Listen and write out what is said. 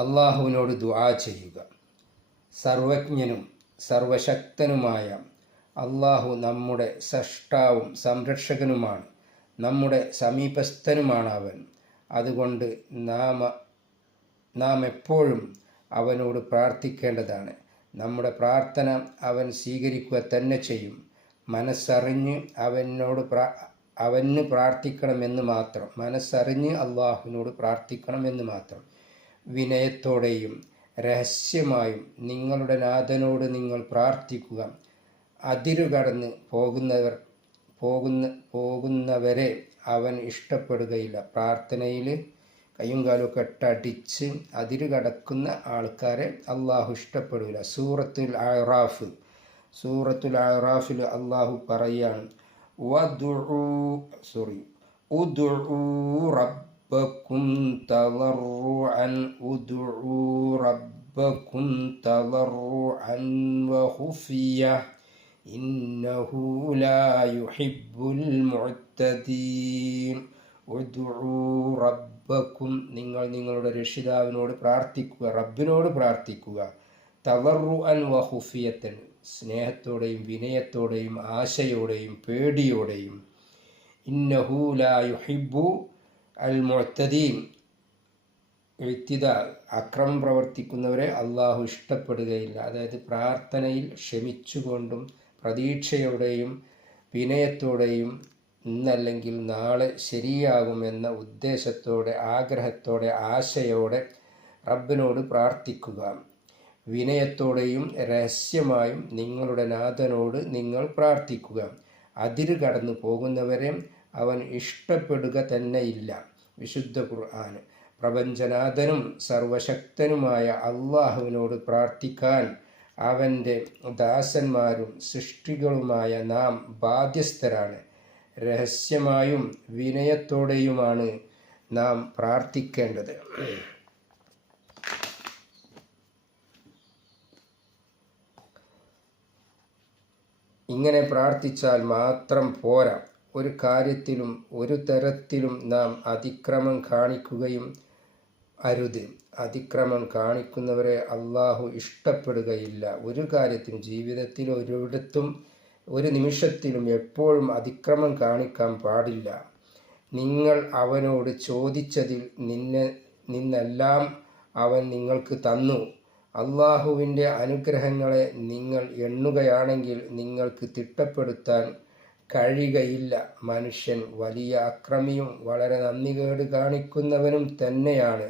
അള്ളാഹുവിനോട് ദുആ ചെയ്യുക. സർവജ്ഞനും സർവശക്തനുമായ അള്ളാഹു നമ്മുടെ സൃഷ്ടാവും സംരക്ഷകനുമാണ്, നമ്മുടെ സമീപസ്ഥനുമാണ് അവൻ. അതുകൊണ്ട് നാം എപ്പോഴും അവനോട് പ്രാർത്ഥിക്കേണ്ടതാണ്. നമ്മുടെ പ്രാർത്ഥന അവൻ സ്വീകരിക്കുക തന്നെ ചെയ്യും. മനസ്സറിഞ്ഞ് അവന് പ്രാർത്ഥിക്കണമെന്ന് മാത്രം, മനസ്സറിഞ്ഞ് അള്ളാഹുവിനോട് പ്രാർത്ഥിക്കണമെന്ന് മാത്രം. വിനയത്തോടെയും രഹസ്യമായും നിങ്ങളുടെ നാഥനോട് നിങ്ങൾ പ്രാർത്ഥിക്കുക. അതിരുകടന്ന് പോകുന്നവരെ അവൻ ഇഷ്ടപ്പെടുകയില്ല. പ്രാർത്ഥനയിൽ കയ്യും കാലും കെട്ടടിച്ച് അതിരുകടക്കുന്ന ആൾക്കാരെ അള്ളാഹു ഇഷ്ടപ്പെടില്ല. സൂറത്തുൽ അറാഫിൽ അള്ളാഹു പറയാണ്, ഉദ്ഉ റബ്ബക്കും തളർറുഅൻ വഖുഫിയ ഇന്നഹു ലാ യുഹിബ്ബുൽ മുഅ്തദീൻ. ഉദ്ഉ റബ്ബക്കും, നിങ്ങൾ നിങ്ങളുടെ രക്ഷിതാവിനോട് പ്രാർത്ഥിക്കുക, റബ്ബിനോട് പ്രാർത്ഥിക്കുക. തളർറുഅൻ വഖുഫിയത്തൻ, സ്നേഹത്തോടെയും വിനയത്തോടെയും ആശയോടെയും പേടിയോടെയും. ഇന്നഹു ലാ യുഹിബ്ബു അൽ മുഅ്തദീൻ, അക്രമം പ്രവർത്തിക്കുന്നവരെ അള്ളാഹു ഇഷ്ടപ്പെടുകയില്ല. അതായത് പ്രാർത്ഥനയിൽ ക്ഷമിച്ചുകൊണ്ടും പ്രതീക്ഷയോടെയും വിനയത്തോടെയും ഇന്നല്ലെങ്കിൽ നാളെ ശരിയാകുമെന്ന ഉദ്ദേശത്തോടെ, ആഗ്രഹത്തോടെ, ആശയോടെ റബ്ബിനോട് പ്രാർത്ഥിക്കുക. വിനയത്തോടെയും രഹസ്യമായും നിങ്ങളുടെ നാഥനോട് നിങ്ങൾ പ്രാർത്ഥിക്കുക. അതിര് കടന്നു പോകുന്നവരെ അവൻ ഇഷ്ടപ്പെടുക തന്നെയില്ല. വിശുദ്ധ ഖുർആൻ. പ്രപഞ്ചനാഥനും സർവശക്തനുമായ അള്ളാഹുവിനോട് പ്രാർത്ഥിക്കാൻ അവൻ്റെ ദാസന്മാരും സൃഷ്ടികളുമായ നാം ബാധ്യസ്ഥരാണ്. രഹസ്യമായും വിനയത്തോടെയുമാണ് നാം പ്രാർത്ഥിക്കേണ്ടത്. ഇങ്ങനെ പ്രാർത്ഥിച്ചാൽ മാത്രം പോരാ. ഒരു കാര്യത്തിലും ഒരു തരത്തിലും നാം അതിക്രമം കാണിക്കുകയും അരുത്. അതിക്രമം കാണിക്കുന്നവരെ അള്ളാഹു ഇഷ്ടപ്പെടുകയില്ല. ഒരു കാര്യത്തിലും, ജീവിതത്തിൽ ഒരിടത്തും ഒരു നിമിഷത്തിലും എപ്പോഴും അതിക്രമം കാണിക്കാൻ പാടില്ല. നിങ്ങൾ അവനോട് ചോദിച്ചതിൽ നിന്നെല്ലാം അവൻ നിങ്ങൾക്ക് തന്നു. അള്ളാഹുവിൻ്റെ അനുഗ്രഹങ്ങളെ നിങ്ങൾ എണ്ണുകയാണെങ്കിൽ നിങ്ങൾക്ക് തിട്ടപ്പെടുത്താൻ കഴിയുകയില്ല. മനുഷ്യൻ വലിയ അക്രമിയും വളരെ നന്ദികേട് കാണിക്കുന്നവനും തന്നെയാണ്.